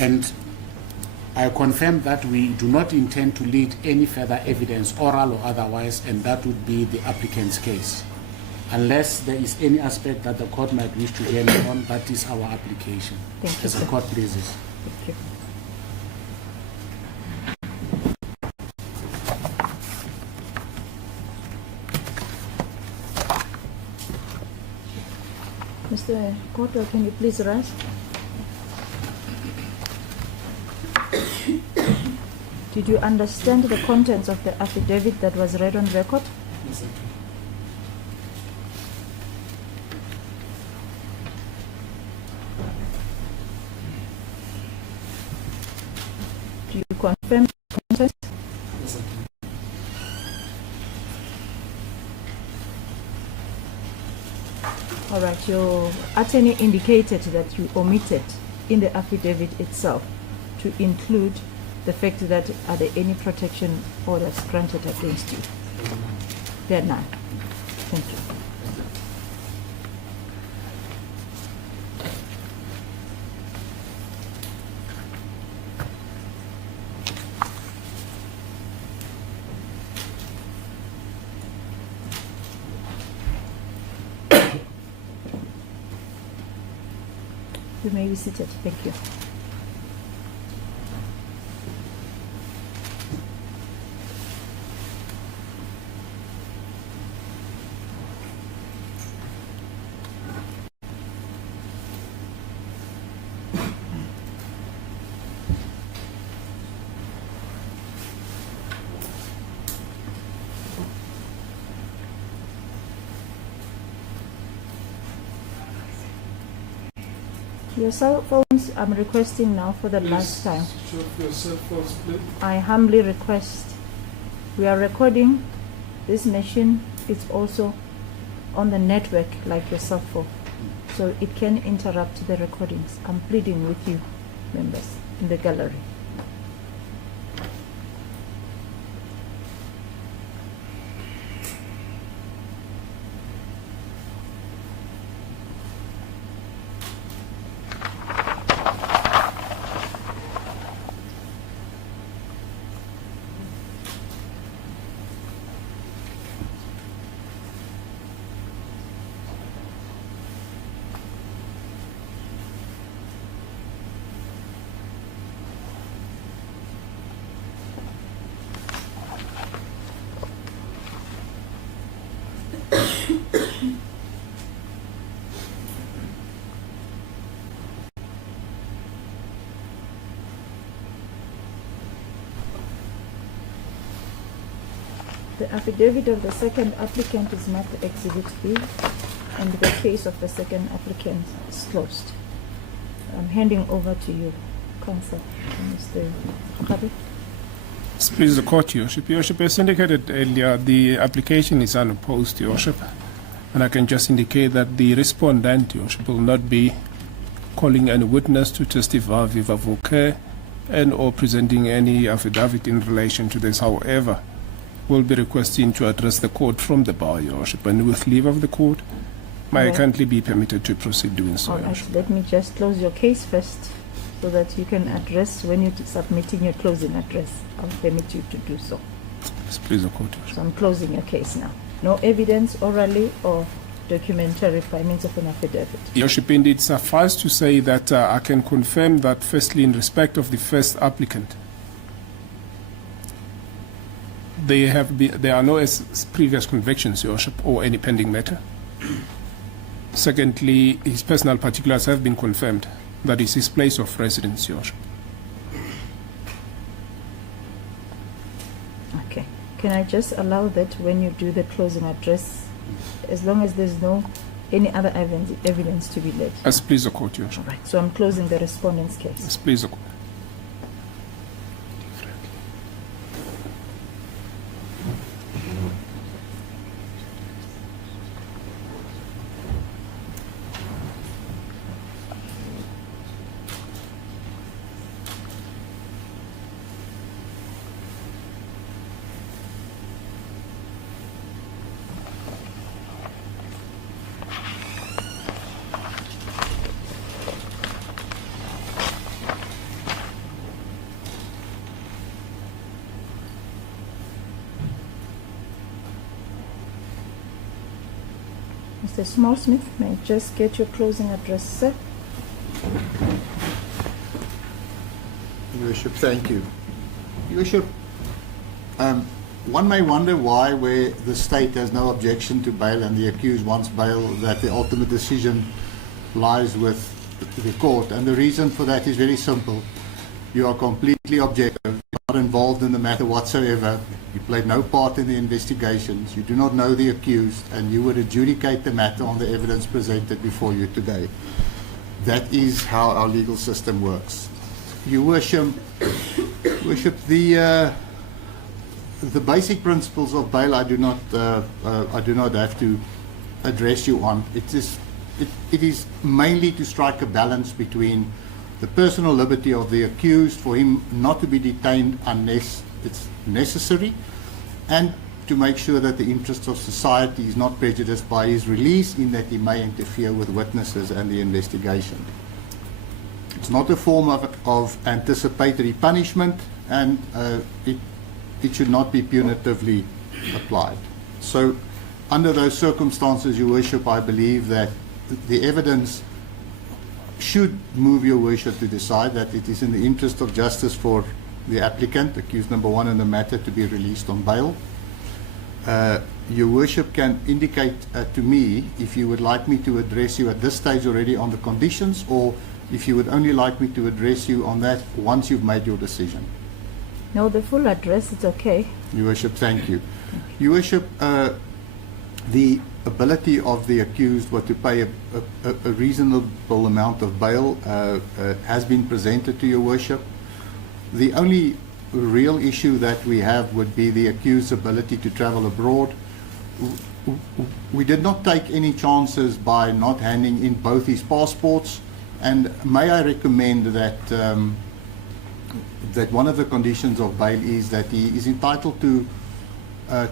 And I confirm that we do not intend to lead any further evidence, oral or otherwise, and that would be the applicant's case. Unless there is any aspect that the court might wish to hear me on, that is our application. Thank you, as the court pleases. Thank you. Mr. Kodwa, can you please rise? Did you understand the contents of the affidavit that was read on record? Yes, I Do you confirm the contents? Yes, I All right, your attorney indicated that you omitted in the affidavit itself to include the fact that are there any protection orders granted against you? There are none. Thank you. You may be seated. Thank you. Your cell phones, I'm requesting now for the last time. Switch off your cell phones, please. I humbly request. We are recording. This machine is also on the network like your cell phone. So it can interrupt the recordings. I'm pleading with you, members in the gallery. The affidavit of the second applicant is marked Exhibit B, and the case of the second applicant is closed. I'm handing over to you, Counsel, Mr. Kabi. Please, the court, Your Worship. Your Worship, as indicated earlier, the application is unopposed, Your Worship. And I can just indicate that the respondent, Your Worship, will not be calling any witness to testify viva voce and or presenting any affidavit in relation to this. However, will be requesting to address the court from the bar, Your Worship, and with leave of the court, may I kindly be permitted to proceed doing so, Your All right, Worship. let me just close your case first so that you can address when you're submitting your closing address. I'll permit you to do so. Please, the court, Your Worship. So I'm closing your case now. No evidence orally or documentary by means of an affidavit. Your Worship, indeed, suffice to say that I can confirm that firstly, in respect of the first applicant, there are no previous convictions, Your Worship, or any pending matter. Secondly, his personal particulars have been confirmed. That is his place of residence, Your Worship. Okay. Can I just allow that when you do the closing address, as long as there's no any other evidence to be laid? As please the court, Your Worship. All right. So I'm closing the respondent's case. As please the court. Mr. Smallsmith, may I just get your closing address, sir? Your Worship, thank you. Your Worship, one may wonder why, where the state has no objection to bail and the accused wants bail, that the ultimate decision lies with the court. And the reason for that is very simple. You are completely objective, not involved in the matter whatsoever. You played no part in the investigations. You do not know the accused, and you would adjudicate the matter on the evidence presented before you today. That is how our legal system works. Your Worship, the basic principles of bail I do not have to address you on. It is mainly to strike a balance between the personal liberty of the accused, for him not to be detained unless it's necessary, and to make sure that the interests of society is not prejudiced by his release, in that he may interfere with witnesses and the investigation. It's not a form of anticipatory punishment, and it should not be punitively applied. So under those circumstances, Your Worship, I believe that the evidence should move Your Worship to decide that it is in the interest of justice for the applicant, accused number one in the matter, to be released on bail. Your Worship can indicate to me if you would like me to address you at this stage already on the conditions, or if you would only like me to address you on that once you've made your decision. No, the full address is okay. Your Worship, thank you. Your Worship, the ability of the accused to pay a reasonable amount of bail has been presented to Your Worship. The only real issue that we have would be the accused's ability to travel abroad. We did not take any chances by not handing in both his passports, and may I recommend that that one of the conditions of bail is that he is entitled to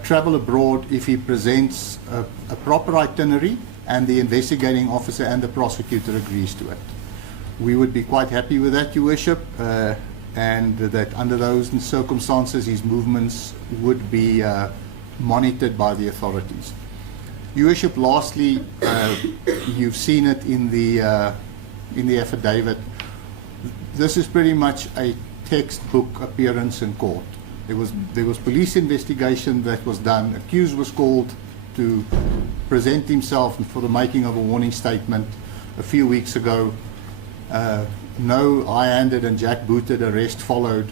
travel abroad if he presents a proper itinerary and the investigating officer and the prosecutor agrees to it. We would be quite happy with that, Your Worship, and that under those circumstances his movements would be monitored by the authorities. Your Worship, lastly, you've seen it in the affidavit. This is pretty much a textbook appearance in court. There was police investigation that was done. Accused was called to present himself for the making of a warning statement a few weeks ago. No high-handed and jackbooted arrest followed.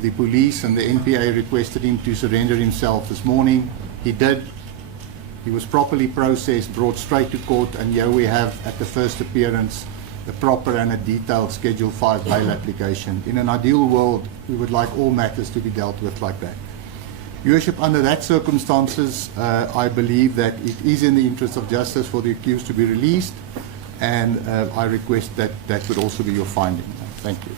The police and the NPA requested him to surrender himself this morning. He did. He was properly processed, brought straight to court, and here we have, at the first appearance, a proper and a detailed Schedule 5 bail application. In an ideal world, we would like all matters to be dealt with like that. Your Worship, under that circumstances, I believe that it is in the interest of justice for the accused to be released, and I request that that would also be your finding. Thank you.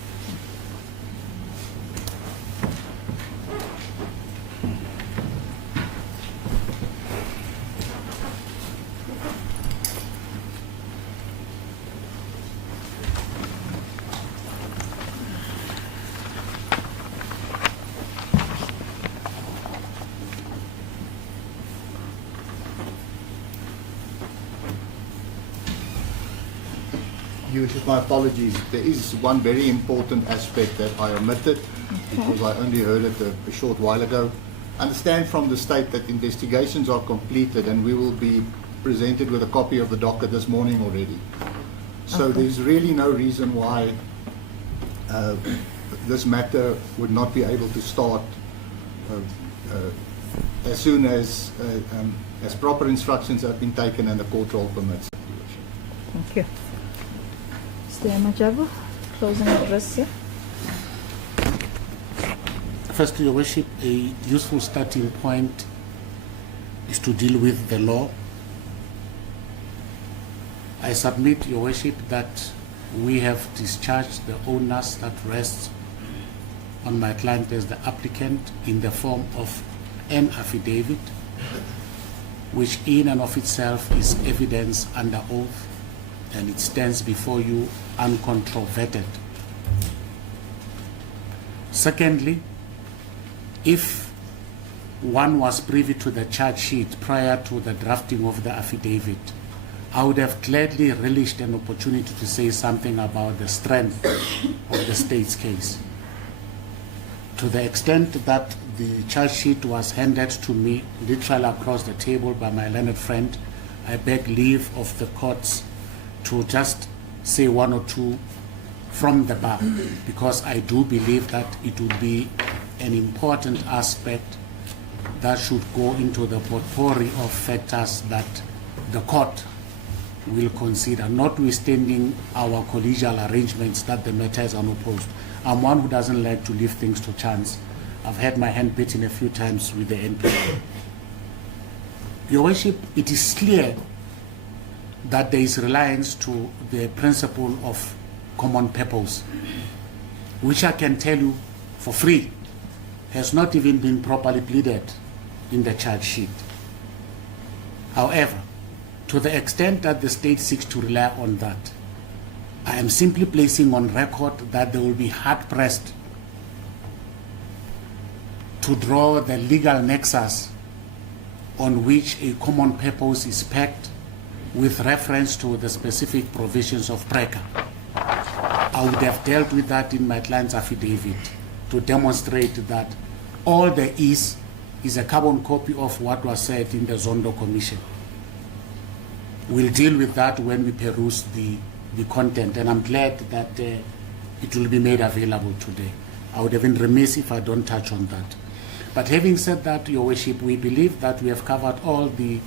My apologies. There is one very important aspect that I omitted because I only heard it a short while ago. Understand from the state that investigations are completed, and we will be presented with a copy of the docket this morning already. So there's really no reason why this matter would not be able to start as soon as proper instructions have been taken and the court roll permits. Thank you. Mr. Majabu, closing address, sir. Firstly, Your Worship, a useful starting point is to deal with the law. I submit, Your Worship, that we have discharged the onus that rests on my client as the applicant in the form of an affidavit, which in and of itself is evidence under oath, and it stands before you uncontroverted. Secondly, if one was privy to the charge sheet prior to the drafting of the affidavit, I would have gladly relished an opportunity to say something about the strength of the state's case. To the extent that the charge sheet was handed to me literally across the table by my learned friend, I beg leave of the courts to just say one or two from the bar, because I do believe that it would be an important aspect that should go into the potpourri of factors that the court will consider, notwithstanding our collegial arrangements that the matter is unopposed. I'm one who doesn't like to leave things to chance. I've had my hand beaten a few times with the NPA. Your Worship, it is clear that there is reliance to the principle of common purpose, which I can tell you for free has not even been properly pleaded in the charge sheet. However, to the extent that the state seeks to rely on that, I am simply placing on record that they will be hard-pressed to draw the legal nexus on which a common purpose is pegged with reference to the specific provisions of PRECA. I would have dealt with that in my client's affidavit to demonstrate that all there is a carbon copy of what was said in the Zondo Commission. We'll deal with that when we peruse the content, and I'm glad that it will be made available today. I would have been remiss if I don't touch on that. But having said that, Your Worship, we believe that we have covered all the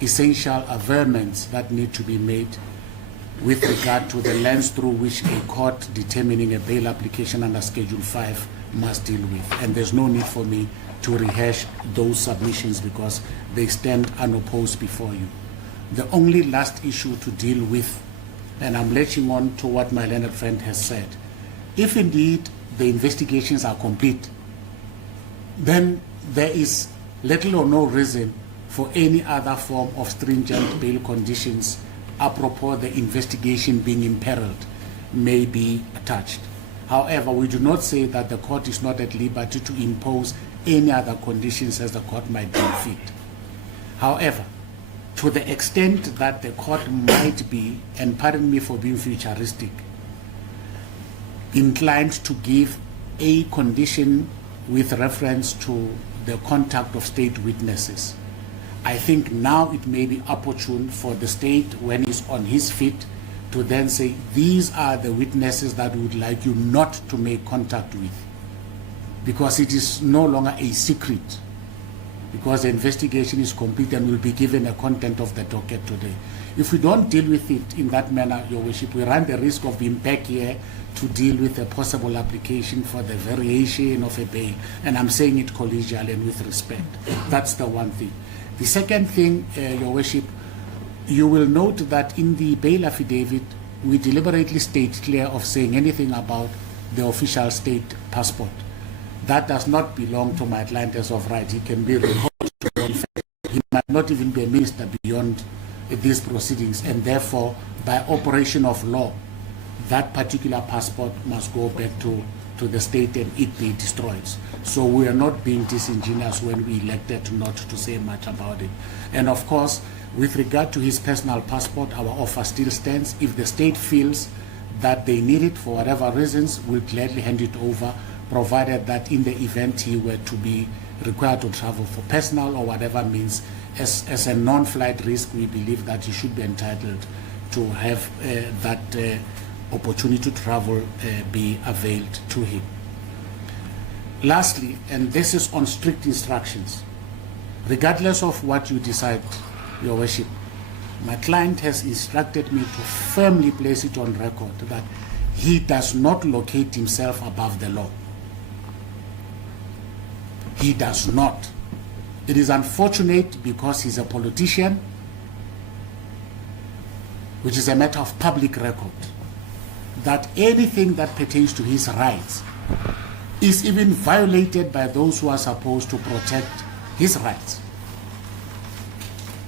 essential averments that need to be made with regard to the lens through which a court determining a bail application under Schedule 5 must deal with. And there's no need for me to rehash those submissions because they stand unopposed before you. The only last issue to deal with, and I'm latching on to what my learned friend has said, if indeed the investigations are complete, then there is little or no reason for any other form of stringent bail conditions apropos the investigation being imperiled may be attached. However, we do not say that the court is not at liberty to impose any other conditions as the court might deem fit. However, to the extent that the court might be, and pardon me for being futuristic, inclined to give a condition with reference to the contact of state witnesses, I think now it may be opportune for the state, when he's on his feet, to then say, these are the witnesses that we would like you not to make contact with, because it is no longer a secret, because the investigation is complete and will be given a content of the docket today. If we don't deal with it in that manner, Your Worship, we run the risk of being back here to deal with a possible application for the variation of a bail. And I'm saying it collegially and with respect. That's the one thing. The second thing, Your Worship, you will note that in the bail affidavit, we deliberately state clear of saying anything about the official state passport. That does not belong to my client as of right. He can be recalled to one fact. He might not even be a minister beyond these proceedings, and therefore, by operation of law, that particular passport must go back to the state and it be destroyed. So we are not being disingenuous when we elected not to say much about it. And of course, with regard to his personal passport, our offer still stands. If the state feels that they need it for whatever reasons, we'll gladly hand it over, provided that in the event he were to be required to travel for personal or whatever means, as a non-flight risk, we believe that he should be entitled to have that opportunity to travel be availed to him. Lastly, and this is on strict instructions, regardless of what you decide, Your Worship, my client has instructed me to firmly place it on record that he does not locate himself above the law. He does not. It is unfortunate because he's a politician, which is a matter of public record, that anything that pertains to his rights is even violated by those who are supposed to protect his rights.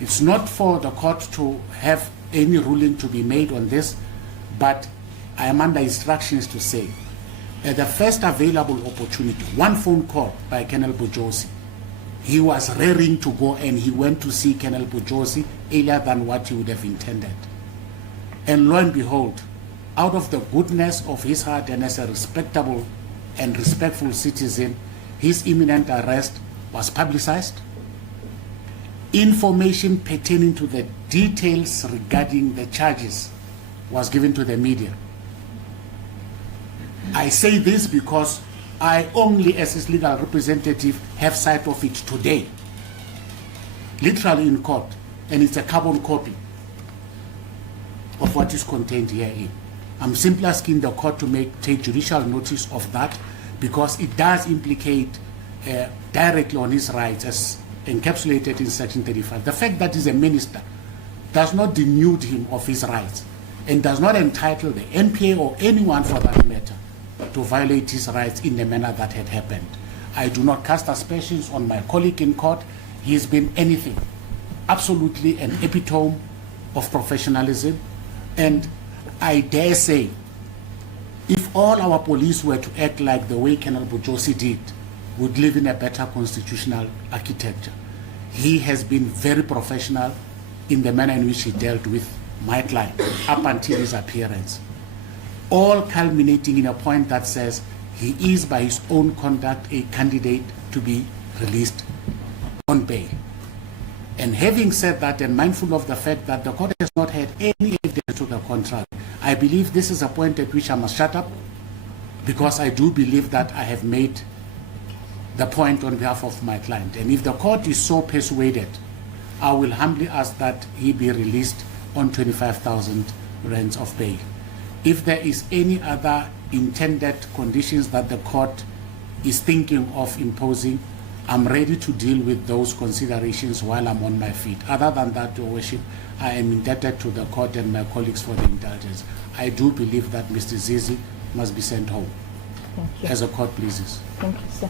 It's not for the court to have any ruling to be made on this, but I am under instructions to say, at the first available opportunity, one phone call by Colonel Bojosi, he was raring to go and he went to see Colonel Bojosi earlier than what he would have intended. And lo and behold, out of the goodness of his heart and as a respectable and respectful citizen, his imminent arrest was publicized. Information pertaining to the details regarding the charges was given to the media. I say this because I only, as his legal representative, have sight of it today, literally in court, and it's a carbon copy of what is contained herein. I'm simply asking the court to take judicial notice of that because it does implicate directly on his rights as encapsulated in Section 35. The fact that he's a minister does not denude him of his rights and does not entitle the NPA or anyone for that matter to violate his rights in the manner that had happened. I do not cast aspersions on my colleague in court. He has been anything, absolutely an epitome of professionalism. And I dare say, if all our police were to act like the way Colonel Bojosi did, would live in a better constitutional architecture. He has been very professional in the manner in which he dealt with my client up until his appearance. All culminating in a point that says he is by his own conduct a candidate to be released on bail. And having said that and mindful of the fact that the court has not had any evidence to the contrary, I believe this is a point at which I must shut up because I do believe that I have made the point on behalf of my client. And if the court is so persuaded, I will humbly ask that he be released on 25,000 rands of bail. If there is any other intended conditions that the court is thinking of imposing, I'm ready to deal with those considerations while I'm on my feet. Other than that, Your Worship, I am indebted to the court and my colleagues for the indulgence. I do believe that Mr. Zizi must be sent home. Thank you. As the court pleases. Thank you, sir.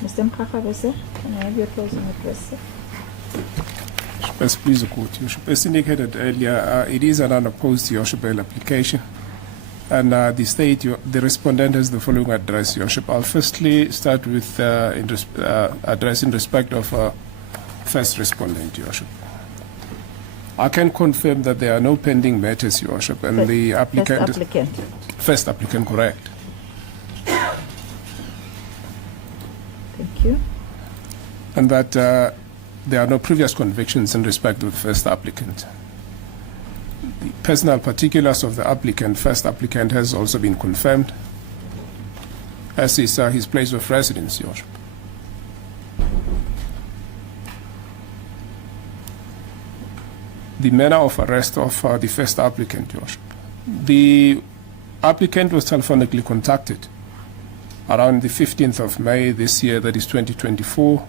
Mr. Mkakhabese, can I have your closing address, sir? Yes, please, the court. Your Worship, as indicated earlier, it is an unopposed Your Worship bail application. And the respondent has the following address, Your Worship. I'll firstly start with address in respect of first respondent, Your Worship. I can confirm that there are no pending matters, Your Worship, and the applicant... First applicant, correct. Thank you. And that there are no previous convictions in respect of the first applicant. The personal particulars of the applicant, first applicant, has also been confirmed, as is his place of residence, Your Worship. The manner of arrest of the first applicant, Your Worship. The applicant was telephonically contacted around the 15th of May this year, that is 2024,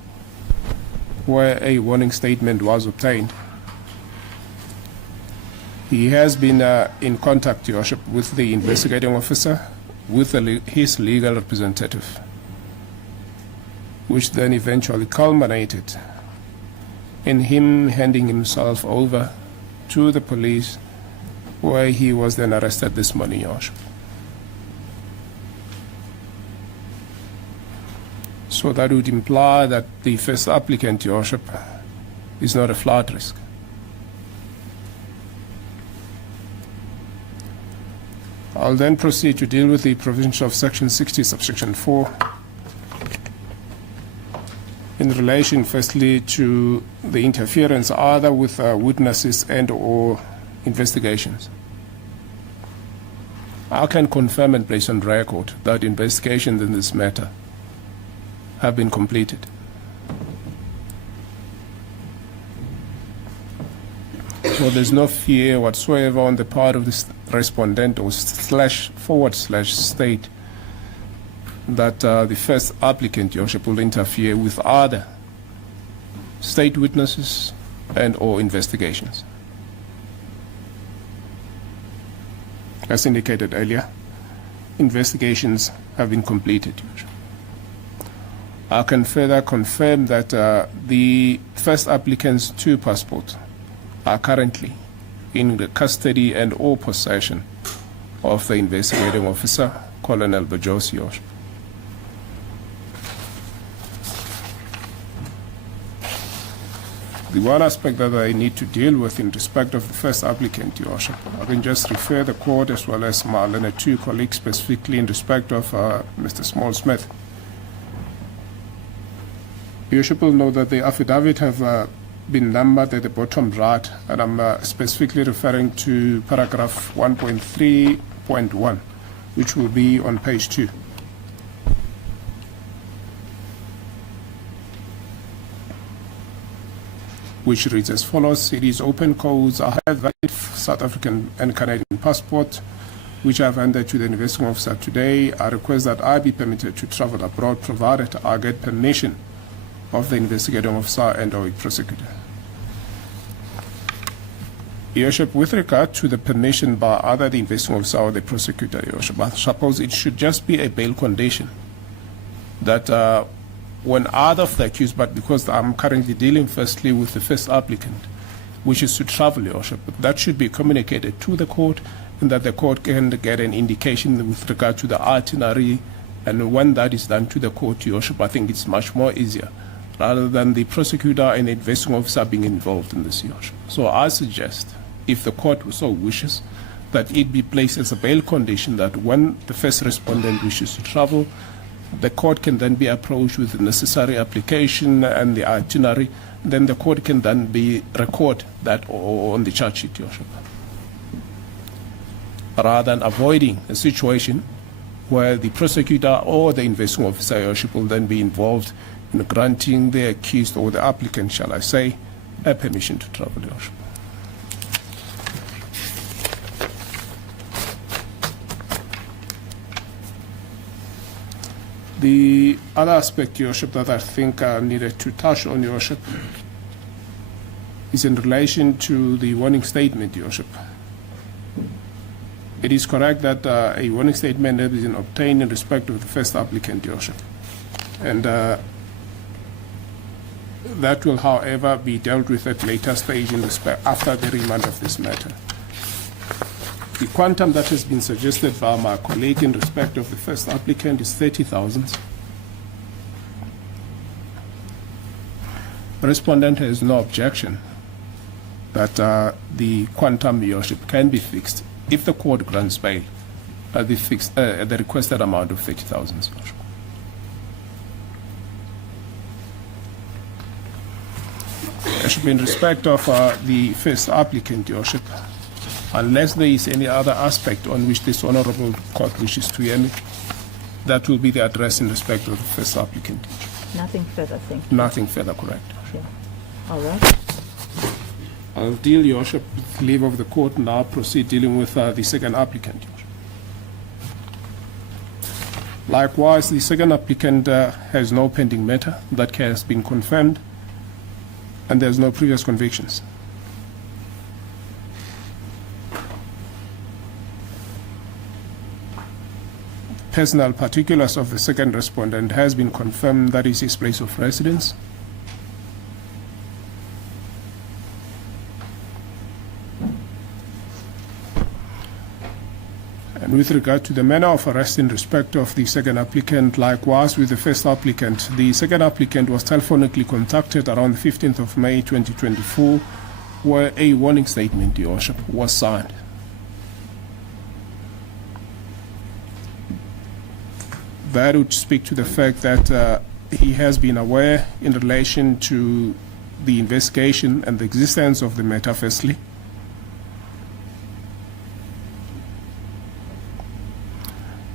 where a warning statement was obtained. He has been in contact, Your Worship, with the investigating officer, with his legal representative, which then eventually culminated in him handing himself over to the police, where he was then arrested this morning, Your Worship. So that would imply that the first applicant, Your Worship, is not a flight risk. I'll then proceed to deal with the provisions of Section 60, subsection 4, in relation, firstly, to the interference either with witnesses and or investigations. I can confirm and place on record that investigations in this matter have been completed. So there's no fear whatsoever on the part of the respondent or // state that the first applicant, Your Worship, will interfere with other state witnesses and or investigations. As indicated earlier, investigations have been completed, Your Worship. I can further confirm that the first applicant's 2 passports are currently in the custody and or possession of the investigating officer, Colonel Bajosi, Your Worship. The one aspect that I need to deal with in respect of the first applicant, Your Worship, I can just refer the court as well as my learned 2 colleagues specifically in respect of Mr. Small-Smith. Your Worship will know that the affidavit have been numbered at the bottom right, and I'm specifically referring to paragraph 1.3.1, which will be on page 2. Which reads as follows: it is open codes. I have valid South African and Canadian passport, which I have handed to the investigating officer today. I request that I be permitted to travel abroad, provided I get permission of the investigating officer and or prosecutor. Your Worship, with regard to the permission by either the investigating officer or the prosecutor, Your Worship, I suppose it should just be a bail condition that when either of the accused, but because I'm currently dealing firstly with the first applicant, which is to travel, Your Worship, that should be communicated to the court, and that the court can get an indication with regard to the itinerary, and when that is done to the court, Your Worship, I think it's much more easier, rather than the prosecutor and the investigating officer being involved in this, Your Worship. So I suggest, if the court so wishes, that it be placed as a bail condition that when the first respondent wishes to travel, the court can then be approached with the necessary application and the itinerary. Then the court can then record that on the charge sheet, Your Worship, rather than avoiding a situation where the prosecutor or the investigating officer, Your Worship, will then be involved in granting the accused or the applicant, shall I say, a permission to travel, Your Worship. The other aspect, Your Worship, that I think I needed to touch on, Your Worship, is in relation to the warning statement, Your Worship. It is correct that a warning statement has been obtained in respect of the first applicant, Your Worship. And that will, however, be dealt with at a later stage in respect after the remand of this matter. The quantum that has been suggested by my colleague in respect of the first applicant is 30,000. The respondent has no objection that the quantum, Your Worship, can be fixed if the court grants bail at the requested amount of 30,000. Your Worship, in respect of the first applicant, Your Worship, unless there is any other aspect on which this honorable court wishes to hear me, that will be the address in respect of the first applicant. Nothing further, thank you. Nothing further, correct. Yeah. All right. I'll deal, Your Worship, with leave of the court, now proceed dealing with the second applicant, Your Worship. Likewise, the second applicant has no pending matter that has been confirmed, and there's no previous convictions. Personal particulars of the second respondent has been confirmed, that is his place of residence. And with regard to the manner of arrest in respect of the second applicant, likewise with the first applicant, the second applicant was telephonically contacted around the 15th of May 2024, where a warning statement, Your Worship, was signed. That would speak to the fact that he has been aware in relation to the investigation and the existence of the matter, firstly.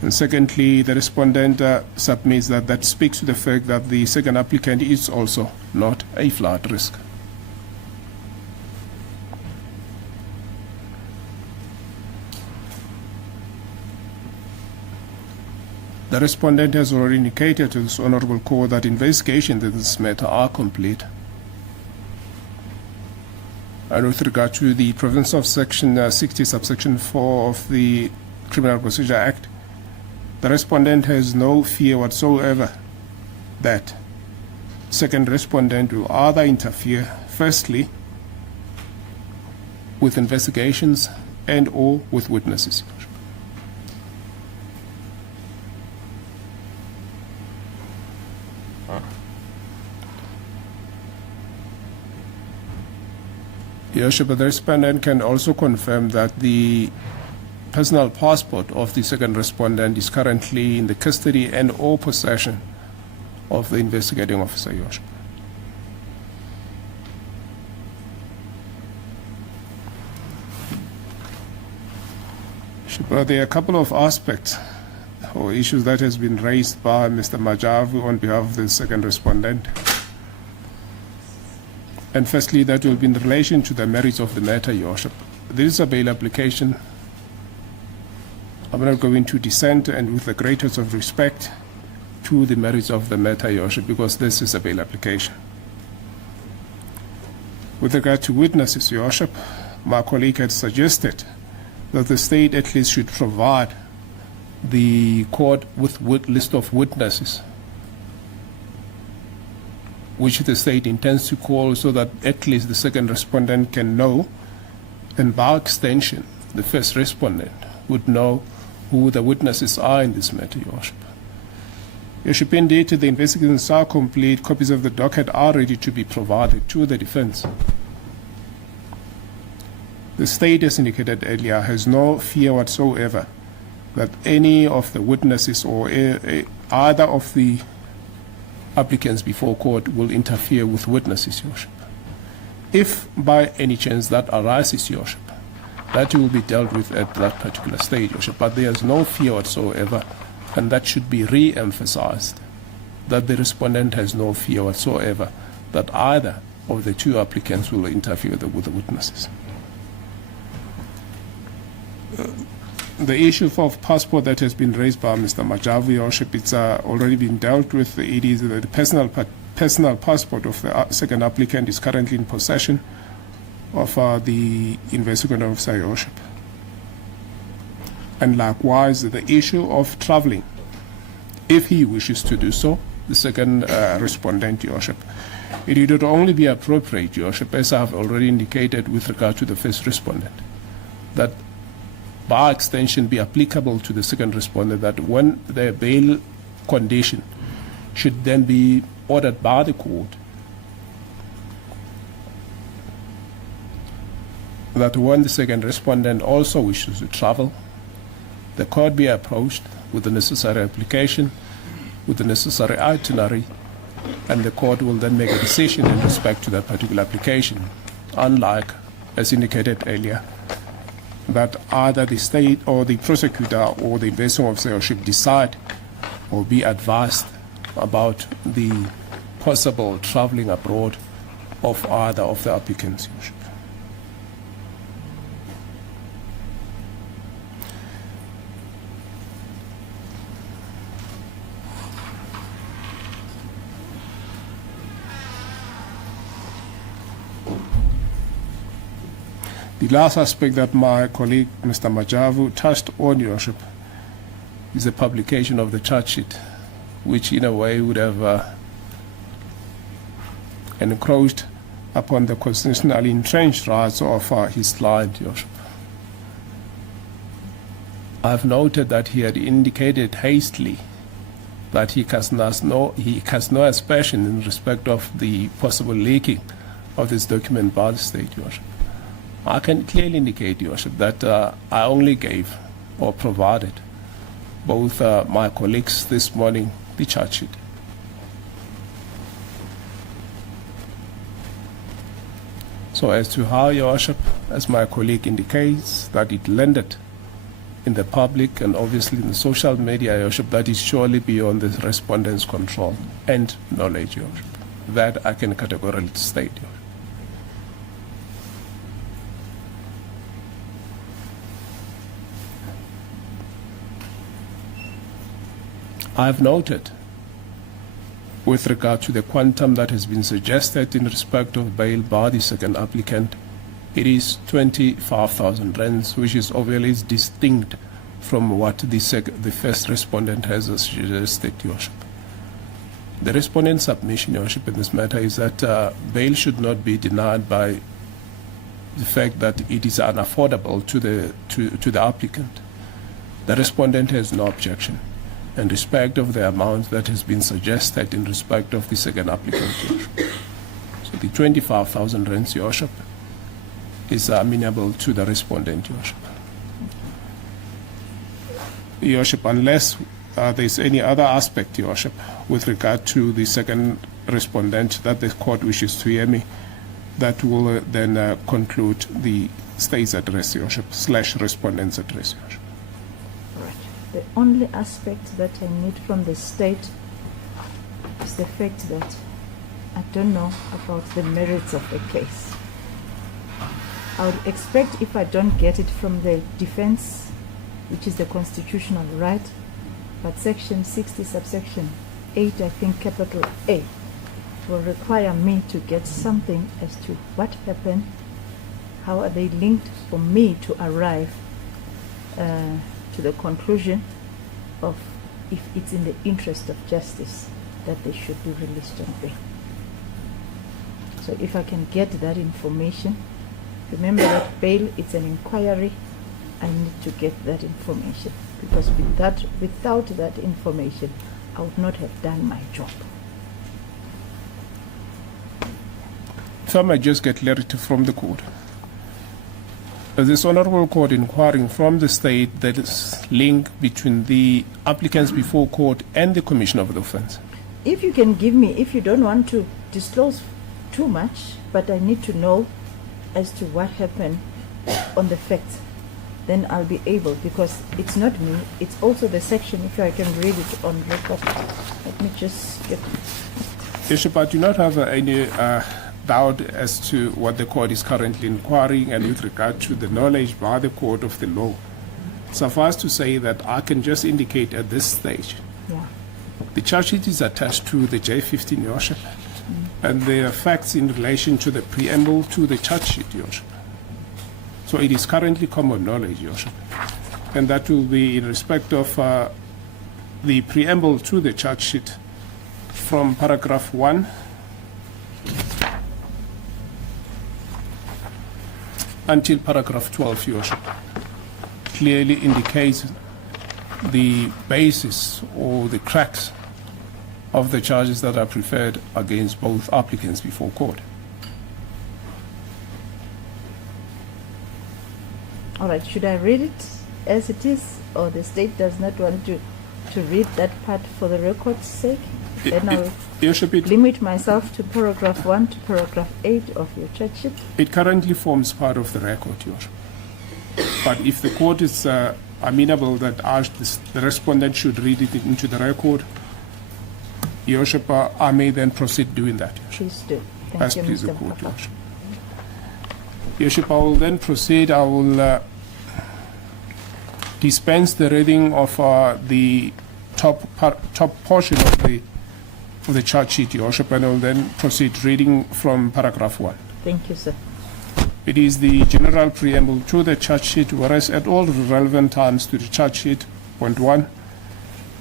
And secondly, the respondent submits that speaks to the fact that the second applicant is also not a flight risk. The respondent has already indicated to this honorable court that investigations in this matter are complete. And with regard to the provisions of section 60 subsection 4 of the Criminal Procedure Act, the respondent has no fear whatsoever that second respondent will either interfere, firstly, with investigations and or with witnesses. Your Worship, the respondent can also confirm that the personal passport of the second respondent is currently in the custody and or possession of the investigating officer, Your Worship. There are a couple of aspects or issues that has been raised by Mr. Majavu on behalf of the second respondent. And firstly, that will be in relation to the merits of the matter, Your Worship. This is a bail application. I'm not going to dissent, and with the greatest of respect to the merits of the matter, Your Worship, because this is a bail application. With regard to witnesses, Your Worship, my colleague had suggested that the state at least should provide the court with list of witnesses which the state intends to call, so that at least the second respondent can know, and by extension, the first respondent would know who the witnesses are in this matter, Your Worship. Your Worship, indeed, the investigations are complete. Copies of the docket are ready to be provided to the defense. The state, as indicated earlier, has no fear whatsoever that any of the witnesses or either of the applicants before court will interfere with witnesses, Your Worship. If by any chance that arises, Your Worship, that will be dealt with at that particular stage, Your Worship. But there is no fear whatsoever, and that should be re-emphasized, that the respondent has no fear whatsoever that either of the two applicants will interfere with the witnesses. The issue of passport that has been raised by Mr. Majavu, Your Worship, it's already been dealt with. It is the personal passport of the second applicant is currently in possession of the investigating officer, Your Worship. And likewise, the issue of traveling, if he wishes to do so, the second respondent, Your Worship, it would only be appropriate, Your Worship, as I have already indicated with regard to the first respondent, that by extension be applicable to the second respondent, that when the bail condition should then be ordered by the court, that when the second respondent also wishes to travel, the court be approached with the necessary application, with the necessary itinerary, and the court will then make a decision in respect to that particular application, unlike, as indicated earlier, that either the state or the prosecutor or the investigating officer should decide or be advised about the possible traveling abroad of either of the applicants. The last aspect that my colleague, Mr. Majavu, touched on, Your Worship, is the publication of the charge sheet, which in a way would have encroached upon the constitutionally entrenched rights of his client, Your Worship. I have noted that he had indicated hastily that he casts no aspersion in respect of the possible leaking of this document by the state, Your Worship. I can clearly indicate, Your Worship, that I only gave or provided both my colleagues this morning the charge sheet. So as to how, Your Worship, as my colleague indicates, that it landed in the public and obviously in the social media, Your Worship, that is surely beyond the respondent's control and knowledge, Your Worship. That I can categorically state, Your Worship. I have noted, with regard to the quantum that has been suggested in respect of bail by the second applicant, it is 25,000 rands, which is obviously distinct from what the first respondent has suggested, Your Worship. The respondent's submission, Your Worship, in this matter is that bail should not be denied by the fact that it is unaffordable to the applicant. The respondent has no objection in respect of the amount that has been suggested in respect of the second applicant, Your Worship. So the 25,000 rands, Your Worship, is amenable to the respondent, Your Worship. Your Worship, unless there is any other aspect, Your Worship, with regard to the second respondent that the court wishes to hear me, that will then conclude the state's address, Your Worship, / respondent's address, Your Worship. Right. The only aspect that I need from the state is the fact that I don't know about the merits of the case. I would expect, if I don't get it from the defense, which is the constitutional right, but section 60 subsection 8, I think capital A, will require me to get something as to what happened, how are they linked, for me to arrive to the conclusion of if it's in the interest of justice that they should be released on bail. So if I can get that information, remember that bail, it's an inquiry, I need to get that information, because without that information, I would not have done my job. If I might just get clarity from the court. This Honourable Court inquiring from the state that is link between the applicants before court and the commission of the offence. If you can give me, if you don't want to disclose too much, but I need to know as to what happened on the facts, then I'll be able, because it's not me, it's also the section, if I can read it on record. Let me just get it. Bishop, I do not have any doubt as to what the court is currently inquiring and with regard to the knowledge by the court of the law. Suffice to say that I can just indicate at this stage, Yeah. the charge sheet is attached to the J15, Your Worship, and there are facts in relation to the preamble to the charge sheet, Your Worship. So it is currently common knowledge, Your Worship, and that will be in respect of the preamble to the charge sheet from paragraph 1 until paragraph 12, Your Worship, clearly indicates the basis or the cracks of the charges that are preferred against both applicants before court. All right, should I read it as it is, or the state does not want to read that part for the record's sake? Then I'll limit myself to paragraph 1 to paragraph 8 of your charge sheet. It currently forms part of the record, Your Worship. But if the court is amenable that the respondent should read it into the record, Your Worship, I may then proceed doing that, Your Worship. Please do. As Thank you, please the Mr. court, Your Mpapa. Worship. Your Worship, I will then proceed. I will dispense the reading of the top portion of the charge sheet, Your Worship, and I will then proceed reading from paragraph 1. Thank you, sir. It is the general preamble to the charge sheet, whereas at all relevant times to the charge sheet, point 1,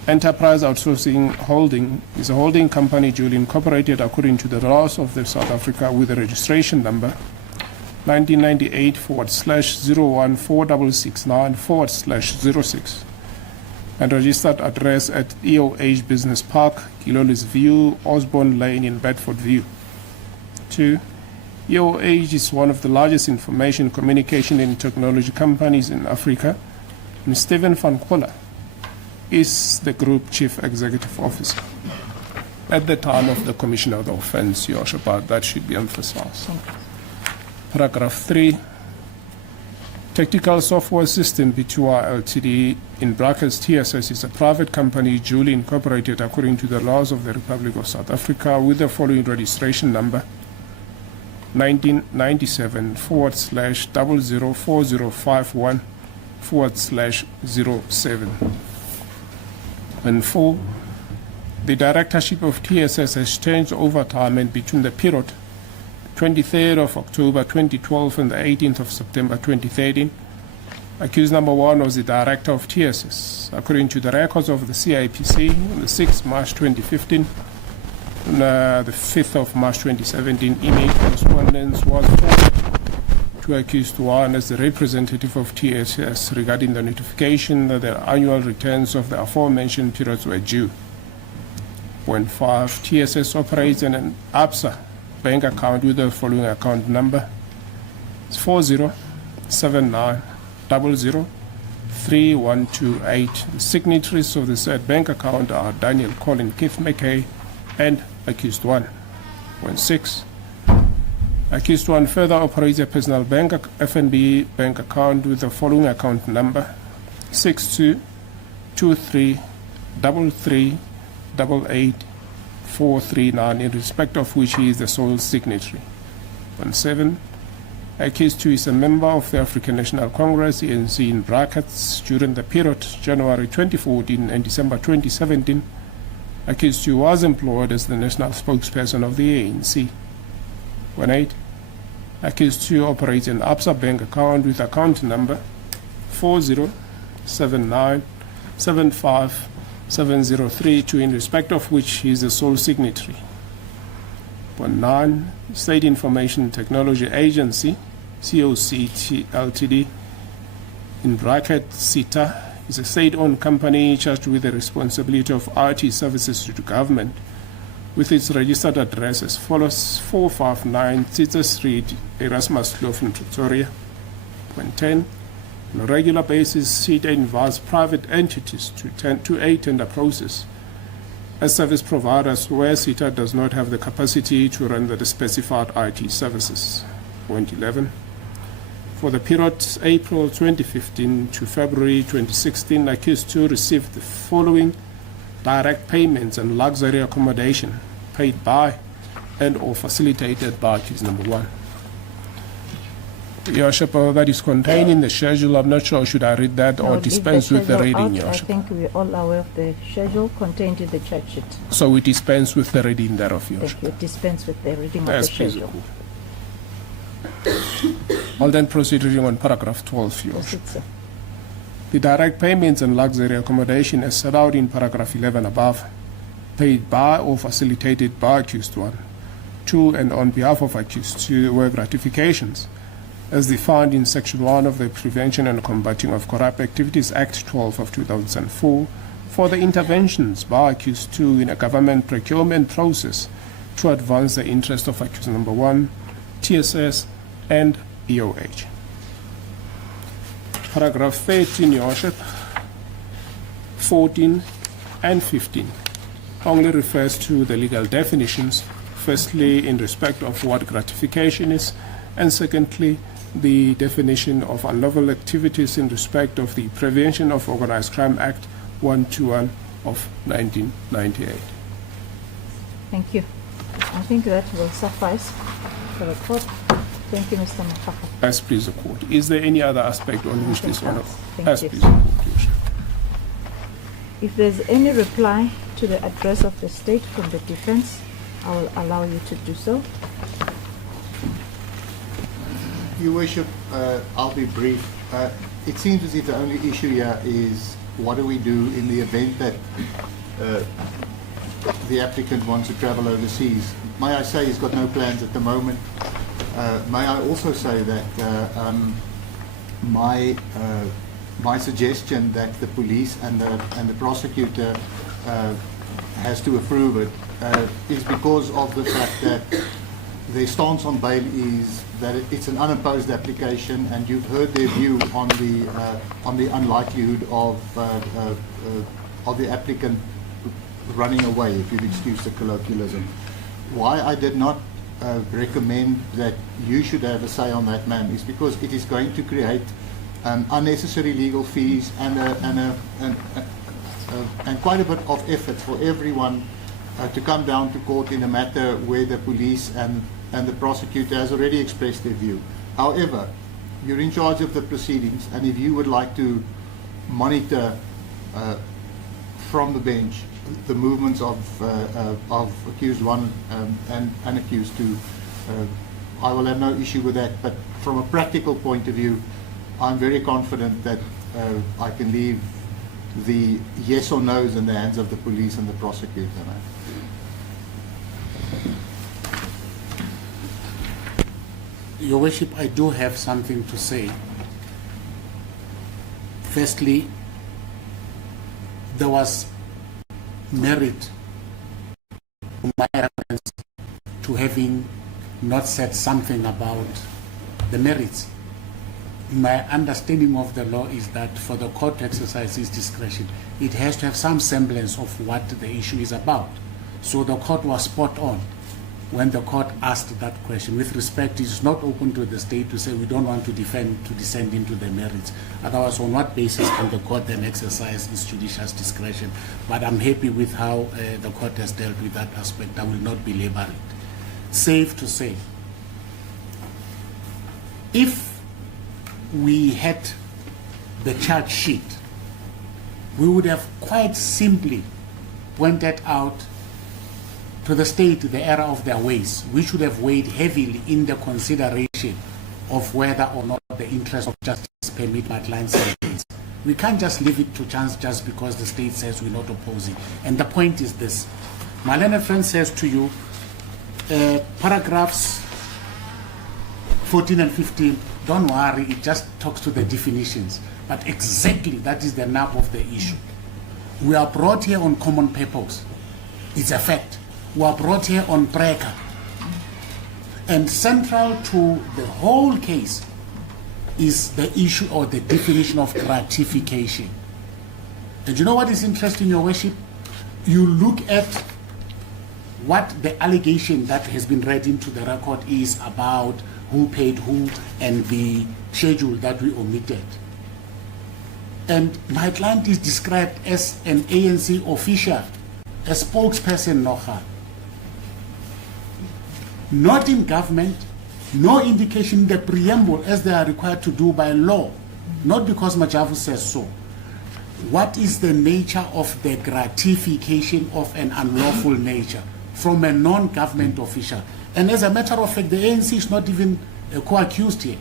Enterprise Outsourcing Holding is a holding company duly incorporated according to the laws of the South Africa with a registration number 1998/014669/06 and registered address at EOH Business Park, Gilolis View, Osborne Lane in Bedford View. 2. EOH is one of the largest information, communication and technology companies in Africa, and Stephen van Coller is the Group Chief Executive Officer. At the time of the commission of the offence, Your Worship, that should be emphasized. Paragraph 3. Technical Software System Bitua Ltd, in brackets TSS, is a private company duly incorporated according to the laws of the Republic of South Africa with the following registration number 1997/004051/07. And 4. The directorship of TSS has changed over time and between the period 23rd of October 2012 and the 18th of September 2013, Accused number 1 was the director of TSS. According to the records of the CIPC, on the 6th March 2015, on the 5th of March 2017, email correspondence was forwarded to accused 1 as the representative of TSS regarding the notification that the annual returns of the aforementioned periods were due. Point 5, TSS operates an ABSA bank account with the following account number. It's 4079003128. The signatories of the said bank account are Daniel Colin Keith McKay and accused 1. Point 6, accused 1 further operates a personal bank FNB bank account with the following account number 62233388 in respect of which he is the sole signatory. 7, accused 2 is a member of the African National Congress ANC in brackets during the period January 2014 and December 2017. Accused 2 was employed as the national spokesperson of the ANC. 8, accused 2 operates an ABSA bank account with account number 4079757032 in respect of which he is the sole signatory. 9, State Information Technology Agency, COCT Ltd, in bracket CITA, is a state-owned company charged with the responsibility of IT services to the government, with its registered address as follows: 459 Tita Street, Erasmus Clove in Pretoria. 10, on a regular basis, CITA invites private entities to a tender process as service providers where CITA does not have the capacity to render the specified IT services. 11, for the period April 2015 to February 2016, accused 2 received the following direct payments and luxury accommodation paid by and or facilitated by accused number 1. Your Worship, that is contained in the schedule. I'm not sure, should I read that or dispense with the reading, Your I Worship? think we're all aware of the schedule contained in the charge sheet. So we dispense with the reading thereof, Your Thank Worship. you. Dispense with the reading of Yes, the please. schedule. I'll then proceed reading on paragraph 12, Your Worship. Proceed, sir. The direct payments and luxury accommodation as set out in paragraph 11 above, paid by or facilitated by accused 1, to and on behalf of accused 2, were gratifications as defined in Section 1 of the Prevention and Combating of Corrupt Activities Act 12 of 2004 for the interventions by accused 2 in a government procurement process to advance the interest of accused number 1, TSS, and EOH. Paragraph 13, Your Worship, 14 and 15 only refers to the legal definitions, firstly in respect of what gratification is, and secondly the definition of unlawful activities in respect of the Prevention of Organized Crime Act 121 of 1998. Thank you. I think that will suffice for the court. Thank you, Mr. Mafaka. As please the court. Is there any other aspect on which this one? Thank As you. please the court, Your Worship. If there's any reply to the address of the state from the defense, I will allow you to do so. Your Worship, I'll be brief. It seems as if the only issue here is what do we do in the event that the applicant wants to travel overseas. May I say he's got no plans at the moment. May I also say that my suggestion that the police and the prosecutor has to approve it is because of the fact that their stance on bail is that it's an unopposed application, and you've heard their view on the unlikelihood of the applicant running away, if you'd excuse the colloquialism. Why I did not recommend that you should have a say on that, ma'am, is because it is going to create unnecessary legal fees and quite a bit of effort for everyone to come down to court in a matter where the police and the prosecutor has already expressed their view. However, you're in charge of the proceedings, and if you would like to monitor from the bench the movements of accused 1 and accused 2, I will have no issue with that. But from a practical point of view, I'm very confident that I can leave the yes or no's in the hands of the police and the prosecutor. Your Worship, I do have something to say. Firstly, there was merit to my reference to having not said something about the merits. My understanding of the law is that for the court to exercise its discretion, it has to have some semblance of what the issue is about. So the court was spot on when the court asked that question. With respect, it is not open to the state to say we don't want to descend into the merits. Otherwise, on what basis can the court then exercise its judicial discretion? But I'm happy with how the court has dealt with that aspect. I will not belabor it. Safe to say, if we had the charge sheet, we would have quite simply pointed out to the state the error of their ways, which would have weighed heavily in the consideration of whether or not the interest of justice permit my client's sentence. We can't just leave it to chance just because the state says we're not opposing. And the point is this. My learned friend says to you, paragraphs 14 and 15, don't worry, it just talks to the definitions. But exactly that is the nub of the issue. We are brought here on common purpose. It's a fact. We are brought here on breaker. And central to the whole case is the issue or the definition of gratification. And you know what is interesting, Your Worship? You look at what the allegation that has been read into the record is about who paid who and the schedule that we omitted. And my client is described as an ANC official, a spokesperson, not in government, no indication in the preamble as they are required to do by law, not because Majavu says so. What is the nature of the gratification of an unlawful nature from a non-government official? And as a matter of fact, the ANC is not even co-accused here.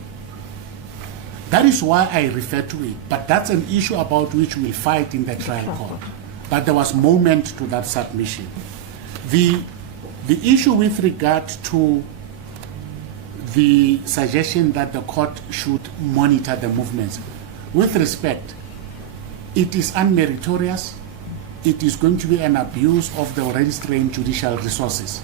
That is why I refer to it. But that's an issue about which we'll fight in the trial court. But there was moment to that submission. The issue with regard to the suggestion that the court should monitor the movements, with respect, it is unmeritorious. It is going to be an abuse of the already strained judicial resources.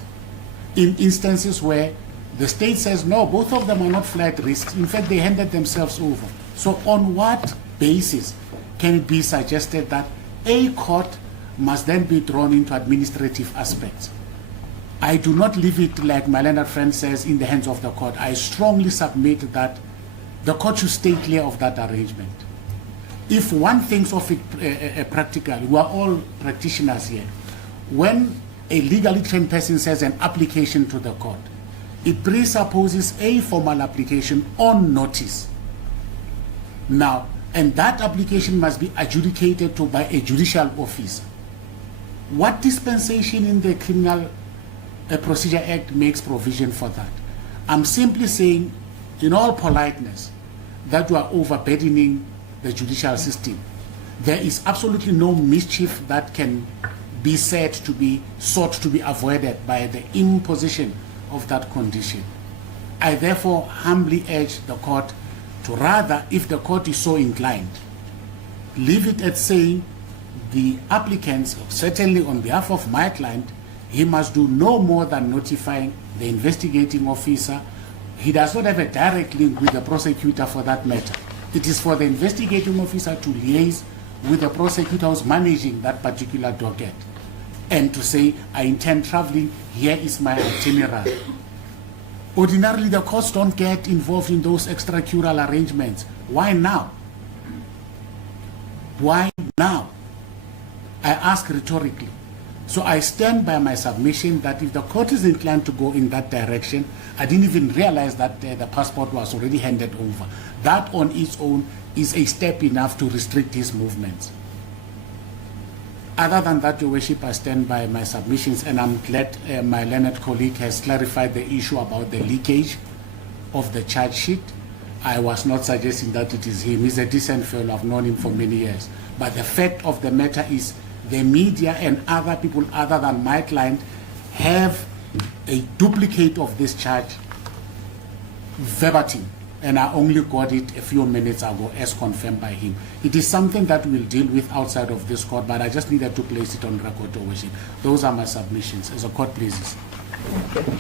In instances where the state says, no, both of them are not flight risks. In fact, they handed themselves over. So on what basis can it be suggested that a court must then be drawn into administrative aspects? I do not leave it, like my learned friend says, in the hands of the court. I strongly submit that the court should stay clear of that arrangement. If one thinks of it practically, we are all practitioners here. When a legally trained person says an application to the court, it presupposes a formal application on notice. Now, and that application must be adjudicated to by a judicial officer. What dispensation in the Criminal Procedure Act makes provision for that? I'm simply saying, in all politeness, that we are overburdening the judicial system. There is absolutely no mischief that can be said to be sought to be avoided by the imposition of that condition. I therefore humbly urge the court to rather, if the court is so inclined, leave it at saying the applicants, certainly on behalf of my client, he must do no more than notifying the investigating officer. He does not have a direct link with the prosecutor for that matter. It is for the investigating officer to liaise with the prosecutor who's managing that particular docket and to say, I intend traveling, here is my itinerary. Ordinarily, the courts don't get involved in those extracurricular arrangements. Why now? Why now? I ask rhetorically. So I stand by my submission that if the court is inclined to go in that direction, I didn't even realize that the passport was already handed over. That on its own is a step enough to restrict his movements. Other than that, Your Worship, I stand by my submissions, and I'm glad my learned colleague has clarified the issue about the leakage of the charge sheet. I was not suggesting that it is him. He's a decent fellow. I've known him for many years. But the fact of the matter is the media and other people other than my client have a duplicate of this charge verbatim, and I only got it a few minutes ago as confirmed by him. It is something that we'll deal with outside of this court, but I just needed to place it on record to worship. Those are my submissions. As a court pleases. Thank you.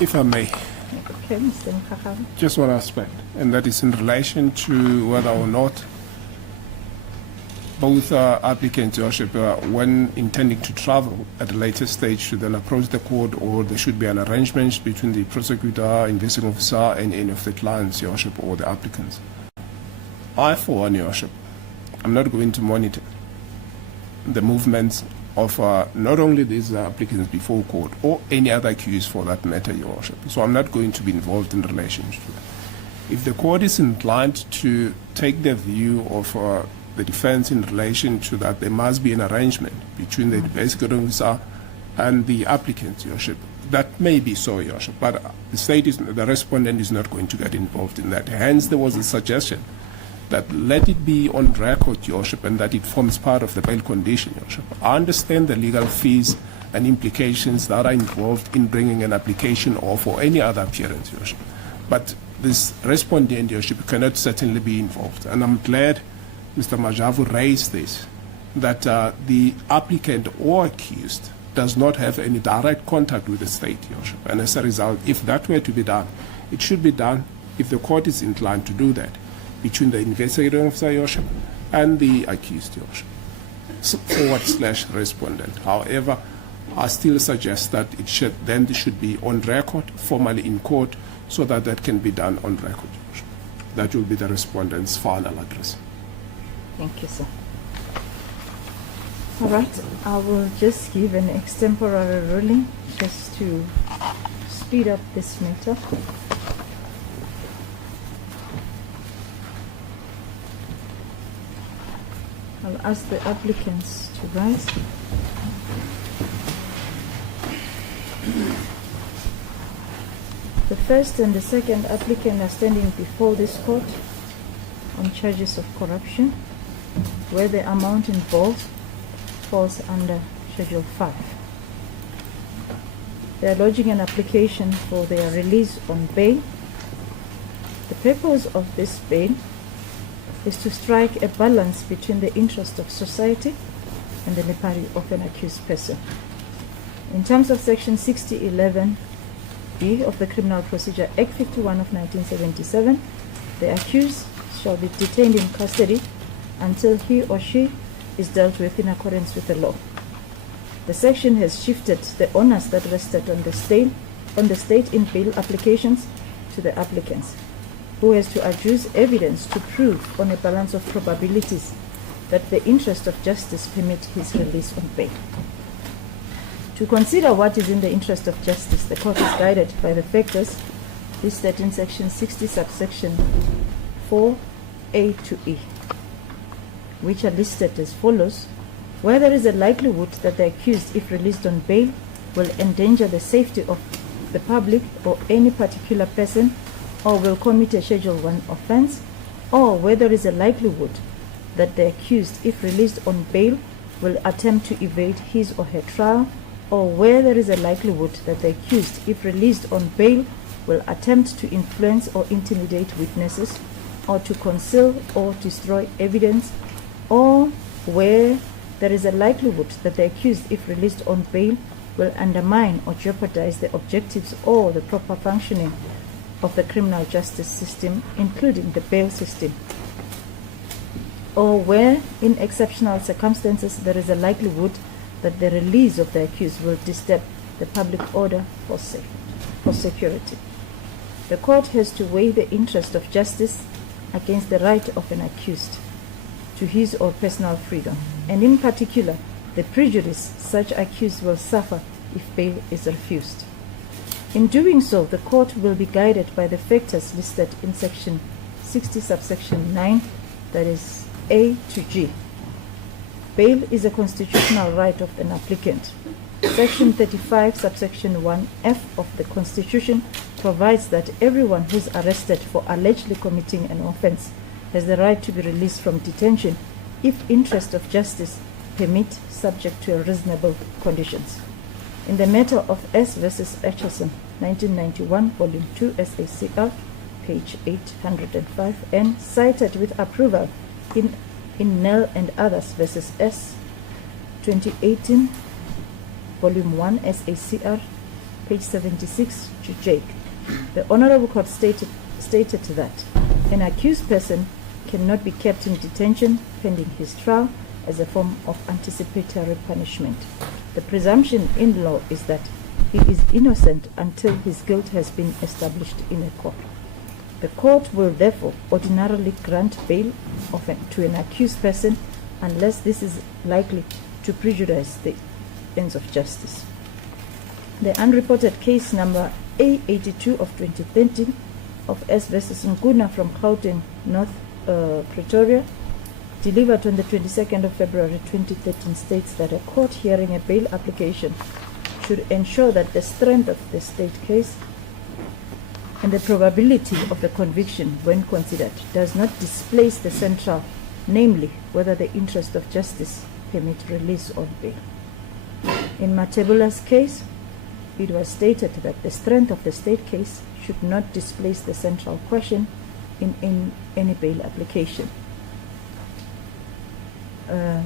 If I may, Okay, Mr. Mkakavi. just one aspect, and that is in relation to whether or not both applicants, Your Worship, when intending to travel at a later stage, should then approach the court, or there should be an arrangement between the prosecutor, investigating officer, and any of the clients, Your Worship, or the applicants. I, for one, Your Worship, I'm not going to monitor the movements of not only these applicants before court or any other accused for that matter, Your Worship. So I'm not going to be involved in relation to that. If the court is inclined to take the view of the defense in relation to that, there must be an arrangement between the investigating officer and the applicant, Your Worship. That may be so, Your Worship, but the respondent is not going to get involved in that. Hence, there was a suggestion that let it be on record, Your Worship, and that it forms part of the bail condition, Your Worship. I understand the legal fees and implications that are involved in bringing an application or for any other appearance, Your Worship. But this respondent, Your Worship, cannot certainly be involved. And I'm glad Mr. Majavu raised this, that the applicant or accused does not have any direct contact with the state, Your Worship. And as a result, if that were to be done, it should be done, if the court is inclined to do that, between the investigating officer, Your Worship, and the accused, Your Worship, /respondent. However, I still suggest that it should be on record, formally in court, so that that can be done on record, Your Worship. That will be the respondent's final address. Thank you, sir. All right, I will just give an extemporary ruling just to speed up this matter. I'll ask the applicants to rise. The first and the second applicant are standing before this court on charges of corruption, where the amount involved falls under Schedule 5. They are lodging an application for their release on bail. The purpose of this bail is to strike a balance between the interest of society and the liberty of an accused person. In terms of Section 6011B of the Criminal Procedure Act 51 of 1977, the accused shall be detained in custody until he or she is dealt with in accordance with the law. The section has shifted the onus that rested on the state in bail applications to the applicants, who has to adduce evidence to prove on a balance of probabilities that the interest of justice permit his release on bail. To consider what is in the interest of justice, the court is guided by the factors listed in Section 60, subsection 4A to E, which are listed as follows: where there is a likelihood that the accused, if released on bail, will endanger the safety of the public or any particular person, or will commit a Schedule 1 offense, or where there is a likelihood that the accused, if released on bail, will attempt to evade his or her trial, or where there is a likelihood that the accused, if released on bail, will attempt to influence or intimidate witnesses, or to conceal or destroy evidence, or where there is a likelihood that the accused, if released on bail, will undermine or jeopardize the objectives or the proper functioning of the criminal justice system, including the bail system, or where, in exceptional circumstances, there is a likelihood that the release of the accused will disturb the public order or security. The court has to weigh the interest of justice against the right of an accused to his or personal freedom, and in particular, the prejudice such accused will suffer if bail is refused. In doing so, the court will be guided by the factors listed in Section 60, subsection 9, that is A to G. Bail is a constitutional right of an applicant. Section 35, subsection 1F of the Constitution provides that everyone who is arrested for allegedly committing an offence has the right to be released from detention if interest of justice permit, subject to reasonable conditions. In the matter of S versus Acheson, 1991, Volume 2, SACR, page 805, and cited with approval in Nell and others versus S, 2018, Volume 1, SACR, page 76 to Jake. The Honorable Court stated that an accused person cannot be kept in detention pending his trial as a form of anticipatory punishment. The presumption in law is that he is innocent until his guilt has been established in a court. The court will therefore ordinarily grant bail to an accused person unless this is likely to prejudice the ends of justice. The unreported case number A82 of 2013 of S versus Nkuna from Gauteng, North Pretoria, delivered on the 22nd of February 2013, states that a court hearing a bail application should ensure that the strength of the state case and the probability of the conviction, when considered, does not displace the central, namely whether the interest of justice permit release on bail. In Matebula's case, it was stated that the strength of the state case should not displace the central question in any bail application,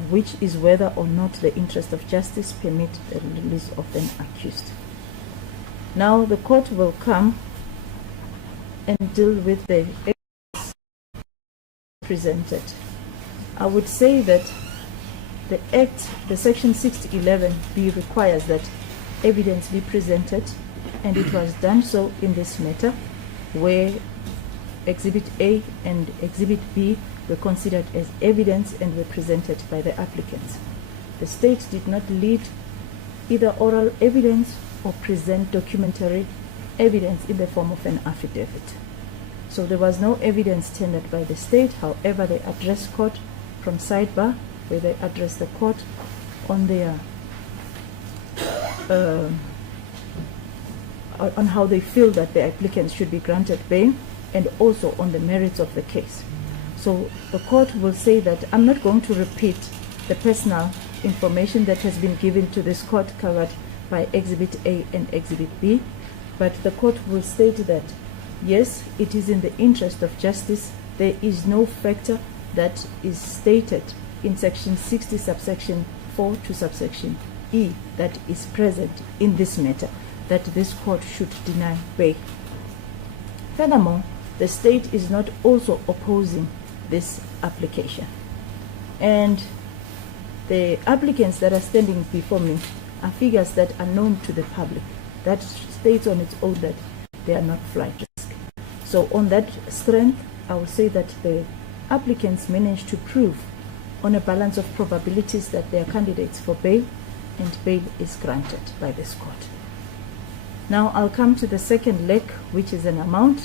which is whether or not the interest of justice permit the release of an accused. Now the court will come and deal with the evidence presented. I would say that the Act, the Section 611B, requires that evidence be presented, and it was done so in this matter, where Exhibit A and Exhibit B were considered as evidence and were presented by the applicants. The state did not lead either oral evidence or present documentary evidence in the form of an affidavit. So there was no evidence tendered by the state. However, they addressed court from sidebar, where they addressed the court on their on how they feel that the applicants should be granted bail, and also on the merits of the case. So the court will say that I'm not going to repeat the personal information that has been given to this court covered by Exhibit A and Exhibit B, but the court will state that yes, it is in the interest of justice. There is no factor that is stated in Section 60, subsection 4 to subsection E that is present in this matter that this court should deny bail. Furthermore, the state is not also opposing this application. And the applicants that are standing before me are figures that are known to the public. That states on its own that they are not flight risk. So on that strength, I would say that the applicants managed to prove on a balance of probabilities that they are candidates for bail, and bail is granted by this court. Now I'll come to the second leg, which is an amount.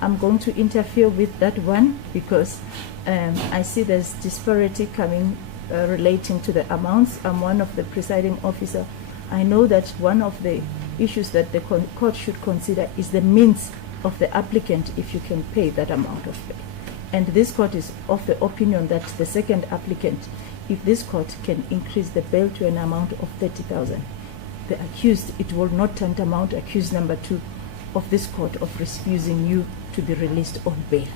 I'm going to interfere with that one because I see there's disparity coming relating to the amounts. I'm one of the presiding officer. I know that one of the issues that the court should consider is the means of the applicant if you can pay that amount of bail. And this court is of the opinion that the second applicant, if this court can increase the bail to an amount of 30,000, the accused, it will not tantamount accused number 2 of this court of refusing you to be released on bail.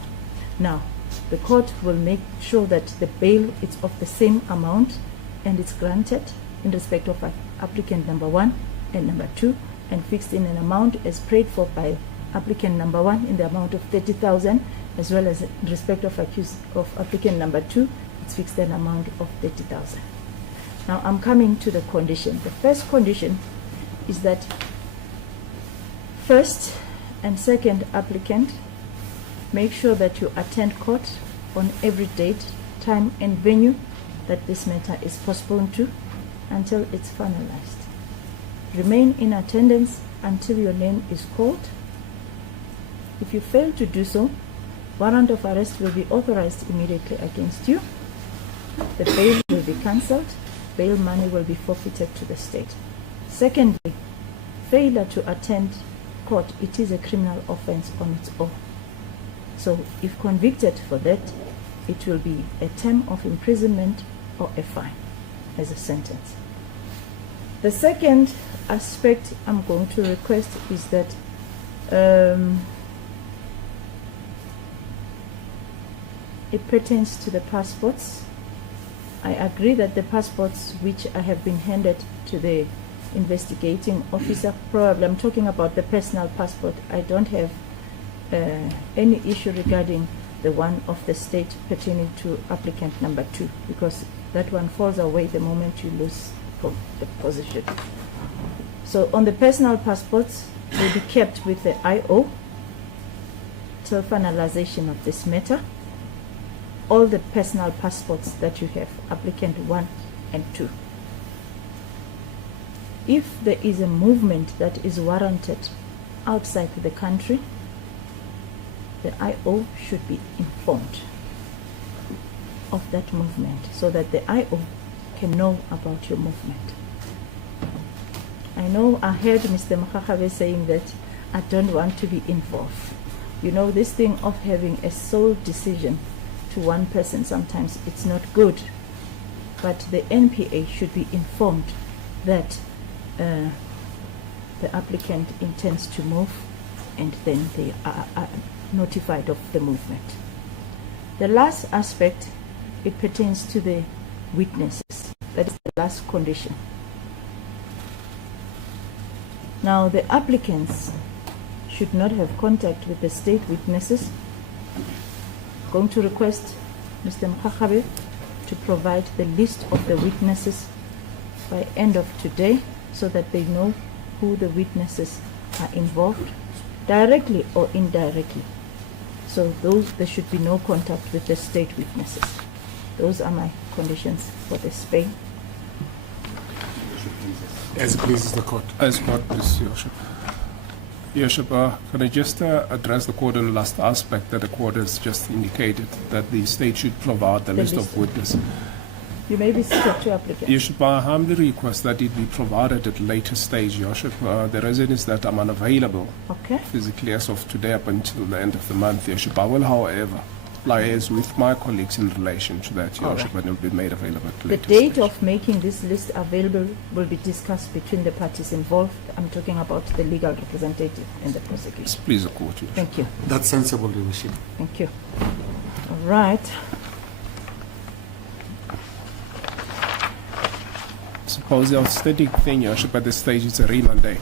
Now, the court will make sure that the bail is of the same amount and it's granted in respect of applicant number 1 and number 2, and fixed in an amount as prayed for by applicant number 1 in the amount of 30,000, as well as in respect of applicant number 2, it's fixed an amount of 30,000. Now I'm coming to the condition. The first condition is that first and second applicant make sure that you attend court on every date, time and venue that this matter is postponed to until it's finalized. Remain in attendance until your name is called. If you fail to do so, warrant of arrest will be authorized immediately against you. The bail will be cancelled. Bail money will be forfeited to the state. Secondly, failure to attend court, it is a criminal offense on its own. So if convicted for that, it will be a term of imprisonment or a fine as a sentence. The second aspect I'm going to request is that it pertains to the passports. I agree that the passports which I have been handed to the investigating officer, probably I'm talking about the personal passport. I don't have any issue regarding the one of the state pertaining to applicant number 2, because that one falls away the moment you lose from the position. So on the personal passports, will be kept with the IO till finalization of this matter. All the personal passports that you have, applicant 1 and 2. If there is a movement that is warranted outside the country, the IO should be informed of that movement so that the IO can know about your movement. I know I heard Mr. Makakabe saying that I don't want to be involved. You know, this thing of having a sole decision to one person, sometimes it's not good. But the NPA should be informed that the applicant intends to move, and then they are notified of the movement. The last aspect, it pertains to the witnesses. That is the last condition. Now, the applicants should not have contact with the state witnesses. I'm going to request Mr. Makakabe to provide the list of the witnesses by end of today so that they know who the witnesses are involved, directly or indirectly. So there should be no contact with the state witnesses. Those are my conditions for the Spain. As pleases the court. As court, please, Your Worship. Your Worship, can I just address the court on the last aspect that the court has just indicated, that the state should provide the list of witnesses. You may be seated to applicant. Your Worship, I humbly request that it be provided at a later stage, Your Worship. The reason is that I'm unavailable physically as of today up until the end of the month, Your Worship. I will, however, liaise with my colleagues in relation to that, Your Worship, and it will be made available at a later stage. The date stage of making this list available will be discussed between the parties involved. I'm talking about the legal representative and the prosecution. Please, the court, Your Worship. Thank you. That's sensible, Your Worship. Thank you. All right. Suppose the outstanding thing, Your Worship, at this stage is a remand date.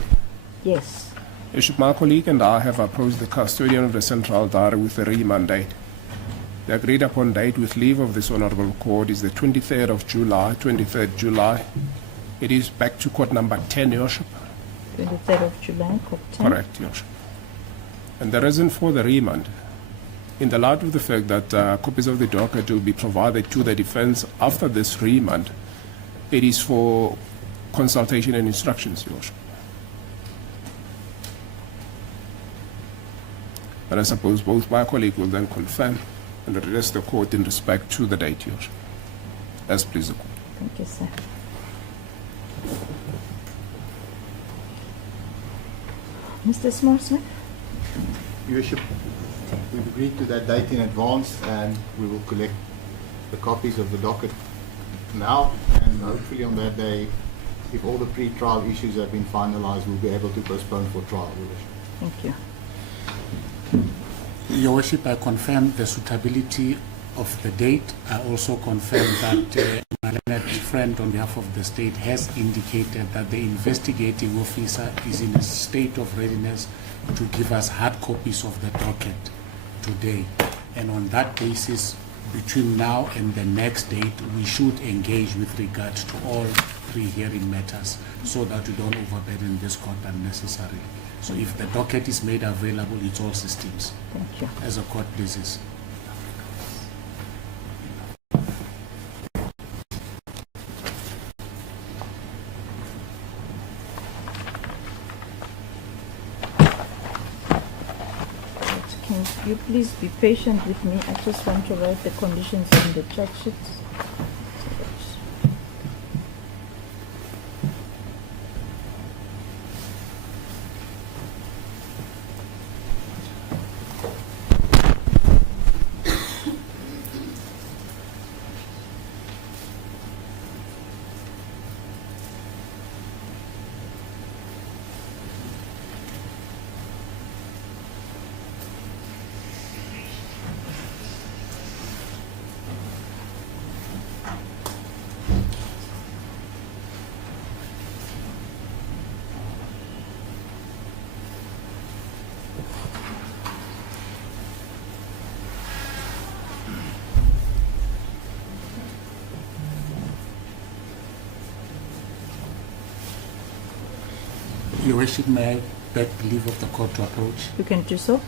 Yes. Your Worship, my colleague and I have approached the custodian of the Central Diary with a remand date. The agreed upon date with leave of this Honourable Court is the 23rd of July, 23rd July. It is back to court number 10, Your Worship. 23rd of July, court 10. Correct, Your Worship. And the reason for the remand, in the light of the fact that copies of the docket will be provided to the defence after this remand, it is for consultation and instructions, Your Worship. And I suppose both my colleague will then confirm and address the court in respect to the date, Your Worship. As please the court. Thank you, sir. Mr. Small-Smith? Your Worship, we've agreed to that date in advance, and we will collect the copies of the docket now, and hopefully on that day, if all the pre-trial issues have been finalized, we'll be able to postpone for trial, Your Worship. Thank you. Your Worship, I confirm the suitability of the date. I also confirm that my learned friend on behalf of the state has indicated that the investigating officer is in a state of readiness to give us hard copies of the docket today. And on that basis, between now and the next date, we should engage with regard to all pre-hearing matters so that we don't overburden this court unnecessarily. So if the docket is made available, it's all systems. Thank you. As a court pleases. Can you please be patient with me? I just want to write the conditions on the charge sheet. Your Worship, may I beg leave of the court to approach? You can do so.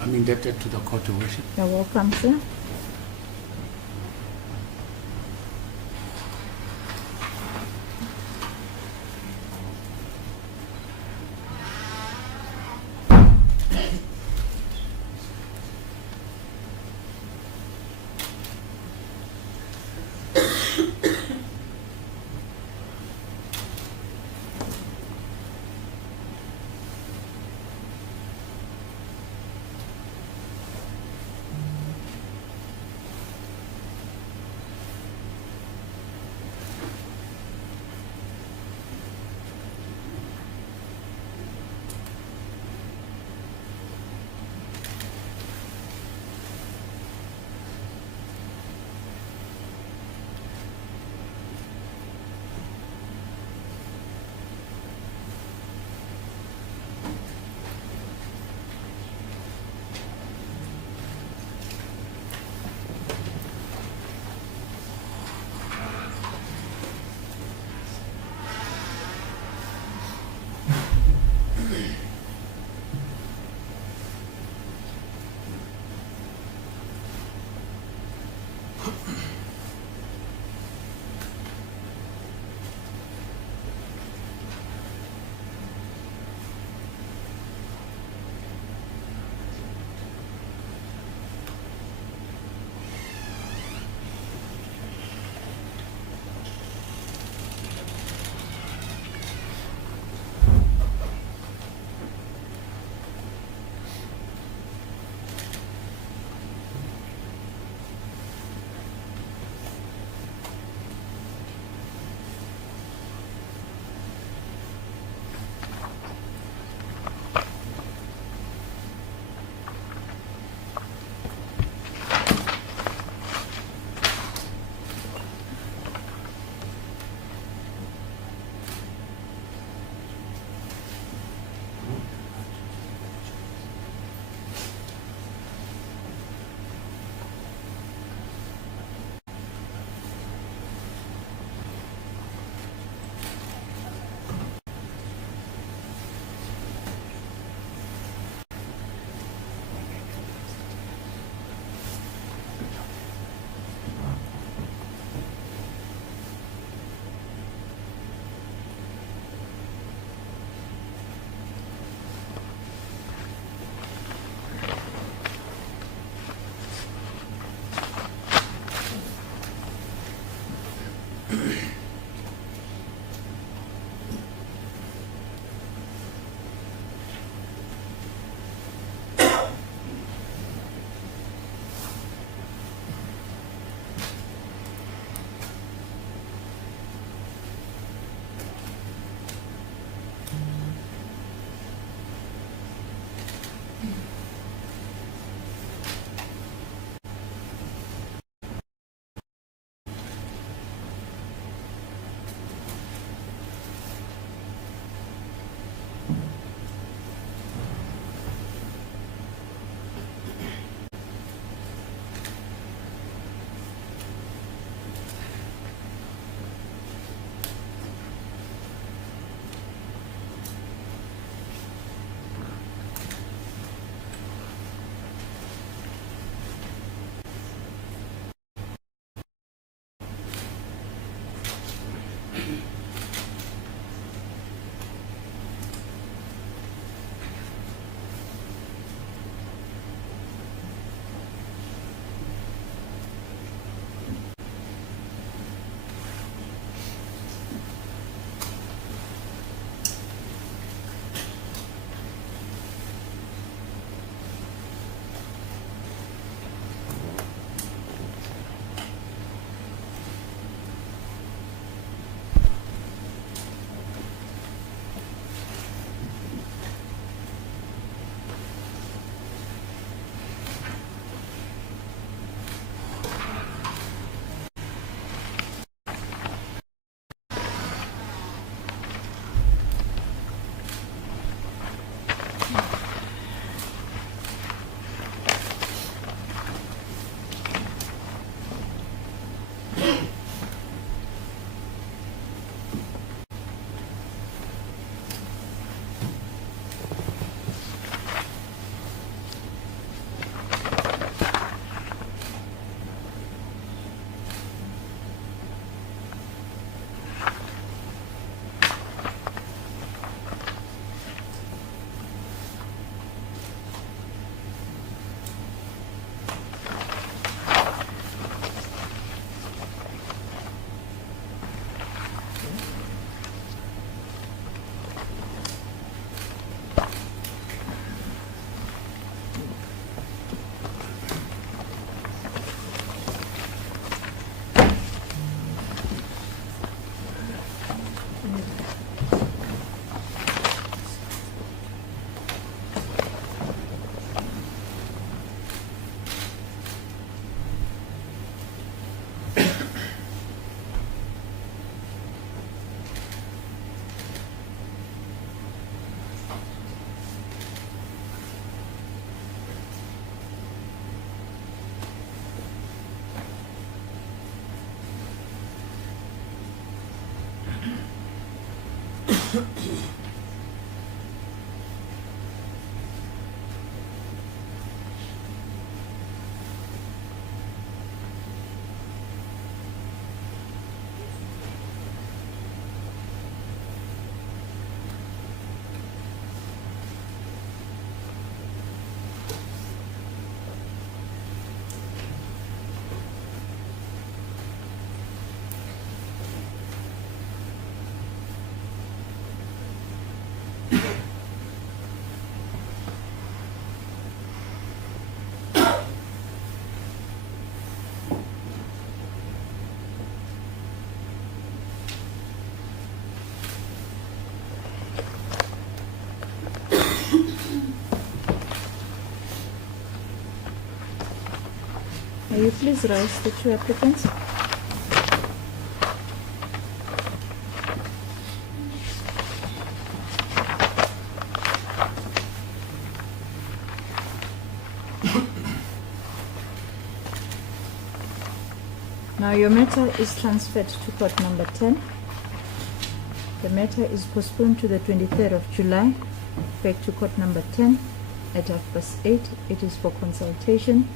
I'm indebted to the court, Your Worship. You're welcome, sir. May you please raise the two applicants? Now your matter is transferred to court number 10. The matter is postponed to the 23rd of July, back to court number 10 at 8:30. It is for consultation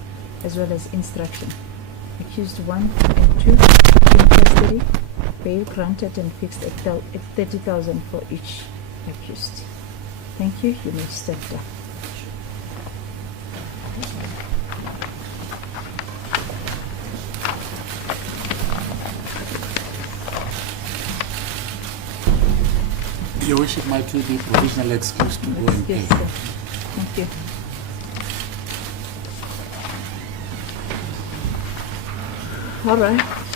as well as instruction. Accused 1 and 2 in custody, bail granted and fixed at 30,000 for each accused. Thank you. You may step down. Your Worship, might we be provisional excused to go and pay? Yes, sir. Thank you. All right.